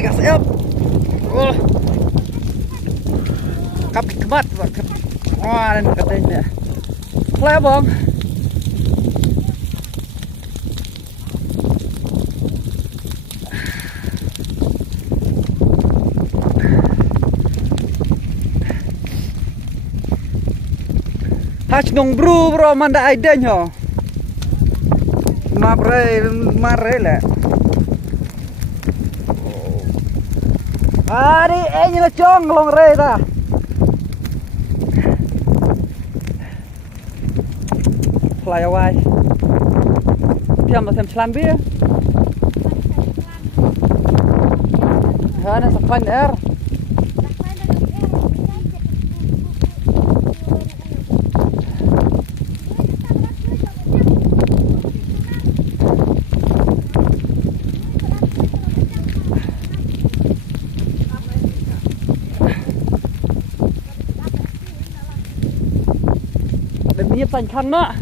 gas up. Oh. Kap kemat buat. Wah, dan katanya. Lah bang. Hach nong bro manda aiden ho. Mare le. Ari ini la chong long re ta. Fly away. Piam ma sem chlan bia. Hana sa pan air. Ini panjang nak.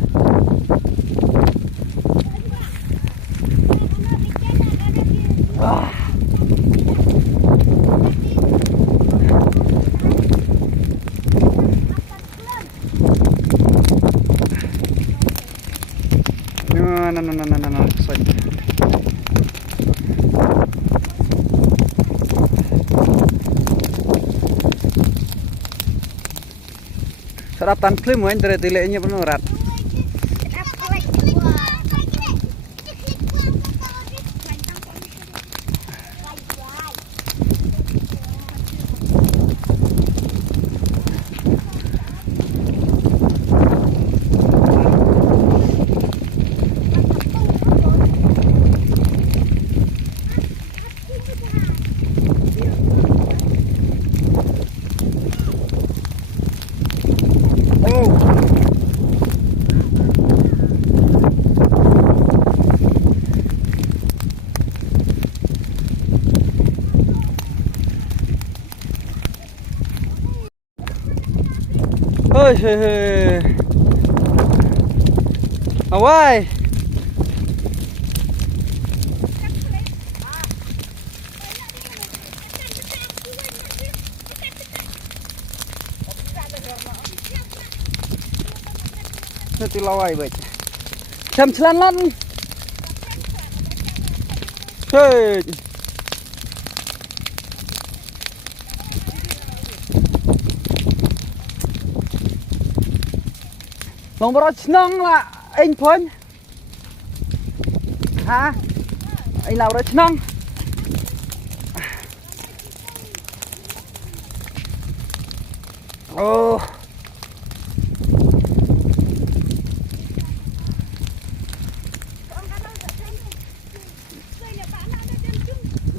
No. Sorry. Sarapan film main dari tileknya penuh rat. Ôi Awai. Nanti lawai baik. Jam celan. Hei. Long bro chnong là anh phun hả anh nào đó chnong ô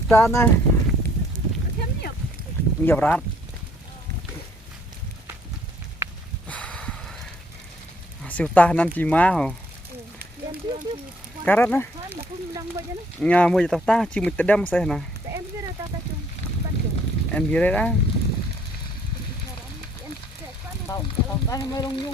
cha này nhiều rát siêu tahanan cima ho. Karat na. Nga mo jatuh ta cimut tedam saya na. Em bire dah. Tahu, tahu mai long nyung.